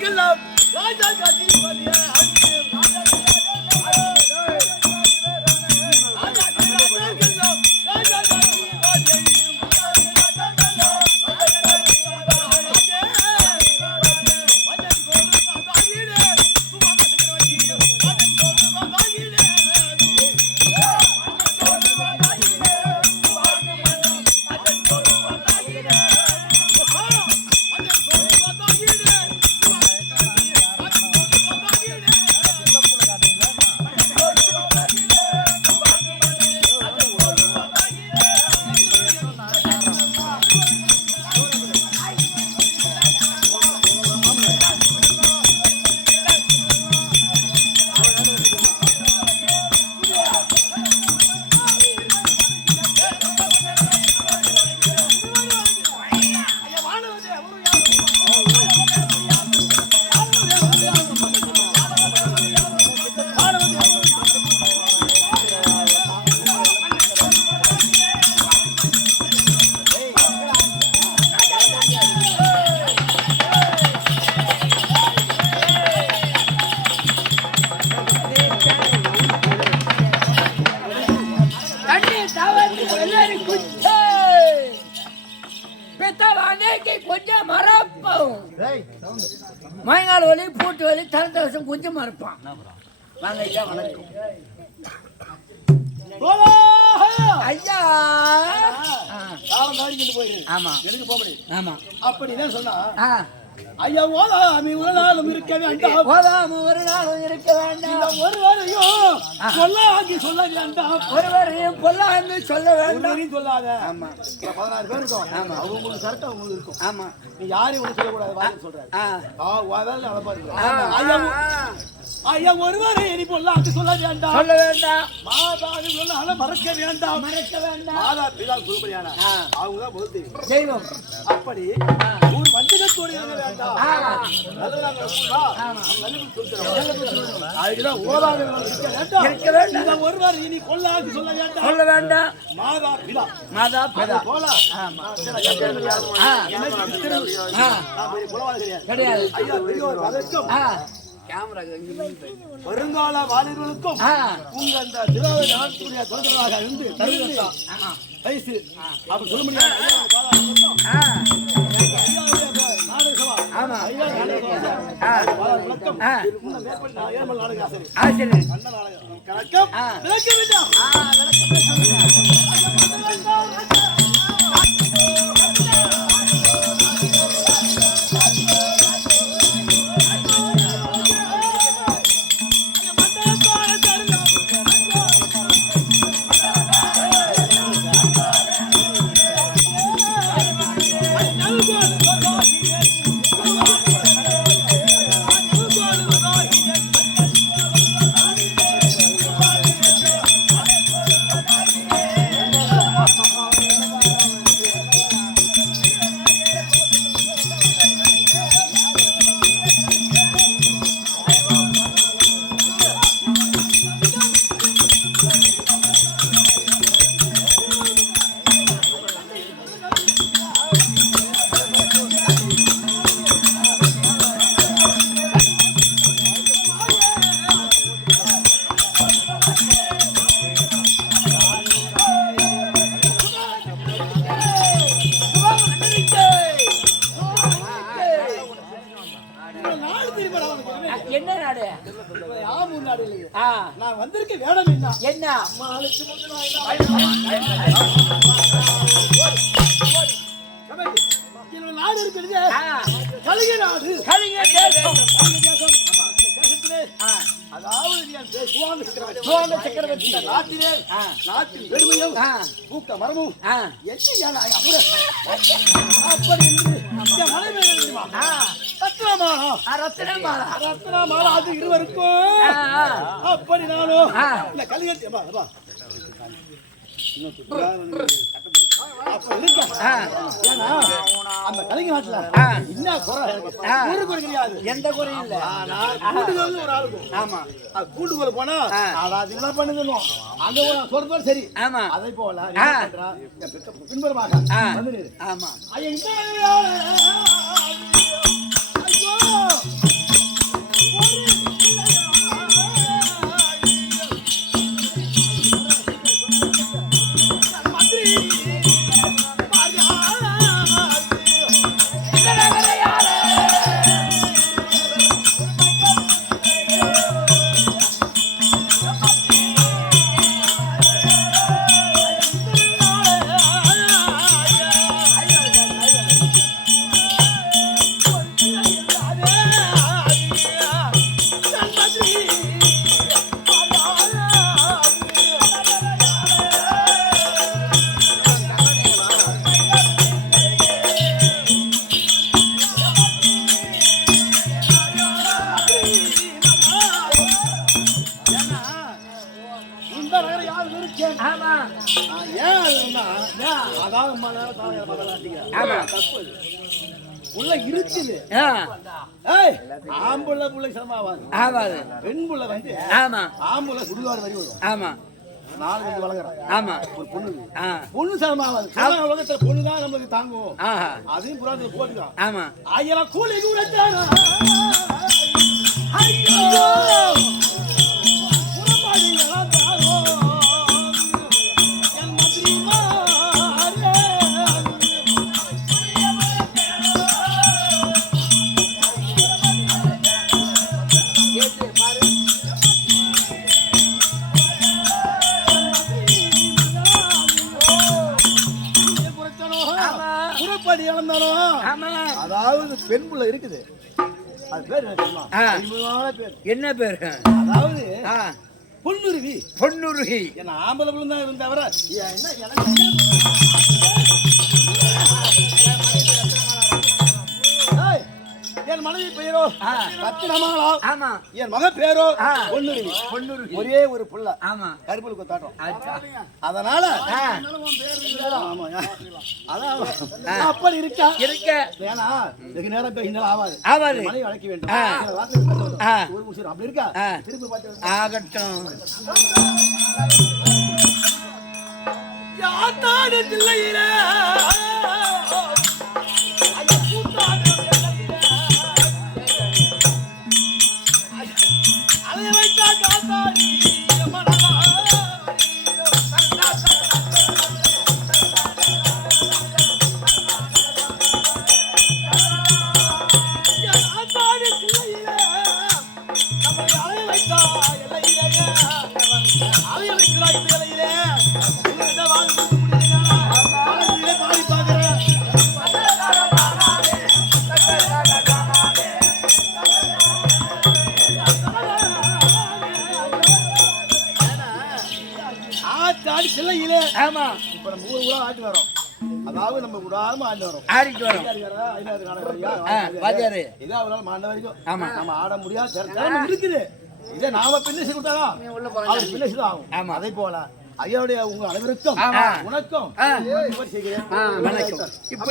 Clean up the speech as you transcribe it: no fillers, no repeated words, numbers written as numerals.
ராஜாக்கெல்லாம் ராஜா காட்டி மயங்கால் வலி பூட்டு வலி தரதோஷம் கொஞ்சம் மறப்பான். வாங்க ஐயா, வணக்கம் ஐயா. ஆமா ஆமா அப்படிதான் சொன்னா ஐயா ஓதாமி ஒரு நாளும் இருக்க வேண்டாம், ஓதாமி ஒரு நாளும் இருக்க வேண்டாம், ஒருவரையும் சொல்லாங்கி சொல்ல வேண்டாம், ஒருவரையும் பொல்லாங்கி சொல்ல வேண்டாம் சொல்லாத. ஆமா 16 பேர் இருக்கும். ஆமா அவங்களுக்கு கரெக்டா உங்களுக்கு இருக்கும். ஆமா நீ யாரையும் ஒண்ணு சொல்லக்கூடாது. வாங்க சொல்றேன். ஐயா ஒருவரை இனி பொல்லாங்கி சொல்ல வேண்டாம், சொல்ல வேண்டாம், மாதாவி சொல்லால மறக்க வேண்டாம், மறக்க வேண்டாம். மாதா பிதா குருபடியான அவங்க தான் முதல் தெரியும் தெய்வம். அப்படி ஒரு வஞ்சகத்தோடு இருக்க வேண்டாம். ஒருவர் இனி கொல்லாது சொல்ல வேண்டாம், சொல்ல வேண்டாம். மாதா பிதா மாதா பிதா கிடையாது. வருங்கால வாலிபர்களுக்கும் உங்க அந்த திராவிட நாட்டுடைய தொடர்பாக இருந்து வயசு அப்படி சொல்ல முடியாது. என்ன நாடு? நான் வந்திருக்க வேடம் என்ன? என்ன நாடு இருக்கிறது கலிங்க நாடு. கலிங்க தேசம். அதாவது சுவாமி சக்கரவர்த்தி நாட்டிலே நாட்டின் பெருமையும் பூக்க மரமும் அப்படி மலை ரத்னமாலா அது இருவருக்கும். அப்படி நானும் இந்த கலிகட்டி அந்த கலிங்க நாட்டுல என்ன குறை கிடையாது, எந்த குறையும் இல்ல. கூட்டுகோல் ஒரு ஆளுக்கும். ஆமா கூட்டுகோல் போனா அது பண்ணுதணும் அங்க சொல்றது சரி. ஆமா அதை போல பின்புறமாக ஆமா ஐயோ அம்மா தாங்க ஆமா. தப்பு உள்ள இருக்குது. ஆ. ஏய் ஆம்புள்ள புள்ள சமாவாது. ஆவாது. பெண் புள்ள வந்து ஆமா. ஆம்புள்ள சுடுகாடு வரி வரும். ஆமா. நாலு வந்து வளர்க்குறான். ஆமா. ஒரு பொண்ணு. ஆ. பொண்ணு சமாவாது. உலகத்துல பொண்ணு தான் நம்மளுக்கு தாங்கும். ஆஹா. அதையும் புறாத்துல போட்டுக்கலாம். ஆமா. ஐயெல்லாம் கூலி கூடட்டாரா. ஐயோ புறப்பாடியெல்லாம் தாரோ. என் மந்திரிமாரே. புறப்பாடி இழந்தாலும் ஆமா. அதாவது பெண் புள்ள இருக்குது. அது பேர் என்ன தெரியுமா? ஆ. அருமையான பேர். என்ன பேரு? அதாவது ஆ. பொன்னுருவி. பொன்னுருகி. என்ன ஆம்பளை புள்ள தான் இருந்தவர என்ன எனக்கு ஏய், என் மனைவி பெயரோ ஆ. ரத்தினமாலா. ஆமா. என் மகன் பேரோ ஆ. பொன்னுருவி. பொன்னுருகி. ஒரே ஒரு புள்ள ஆமா. கருப்புல கொத்தாட்டம். ஆச்சா. அதனால ஆ. ஆமாங்க. அதான் அப்படி இருக்கா இருக்க. வேணா வெகு நேரம் பேசினாலும் ஆவாது. ஆவாது. மனைவி அழைக்க வேண்டும். ஆ. சில வார்த்தை பேசணும். ஆ. ஒரு நிமிஷம் அப்படி இருக்கா ஆ. திருப்பி பார்த்து ஆகட்டும். யாத்தாடு தில்லையில அதை வைத்தா காத்தாடி ஆத்தாடி சில்லையிலே. ஆமா. இப்ப நம்ம ஊரா ஆட்டி வரோம். அதாவது நம்ம விடாம ஆடி வரோம். ஆடிட்டு வரோம். வாத்தியாரு. இதே அவரால் மாண்ட வரைக்கும் ஆமா. நம்ம ஆட முடியாது. திறமை இருக்குது. இதே நாம பின்னேசி கொடுத்தாலும் அவர் பின்னேசி தான் ஆகும். ஆமா. அதே போல ஐயாவுடைய உங்க அனைவருக்கும் ஆமா. உனக்கும் ஆ. செய்கிறேன். வணக்கம். இப்படி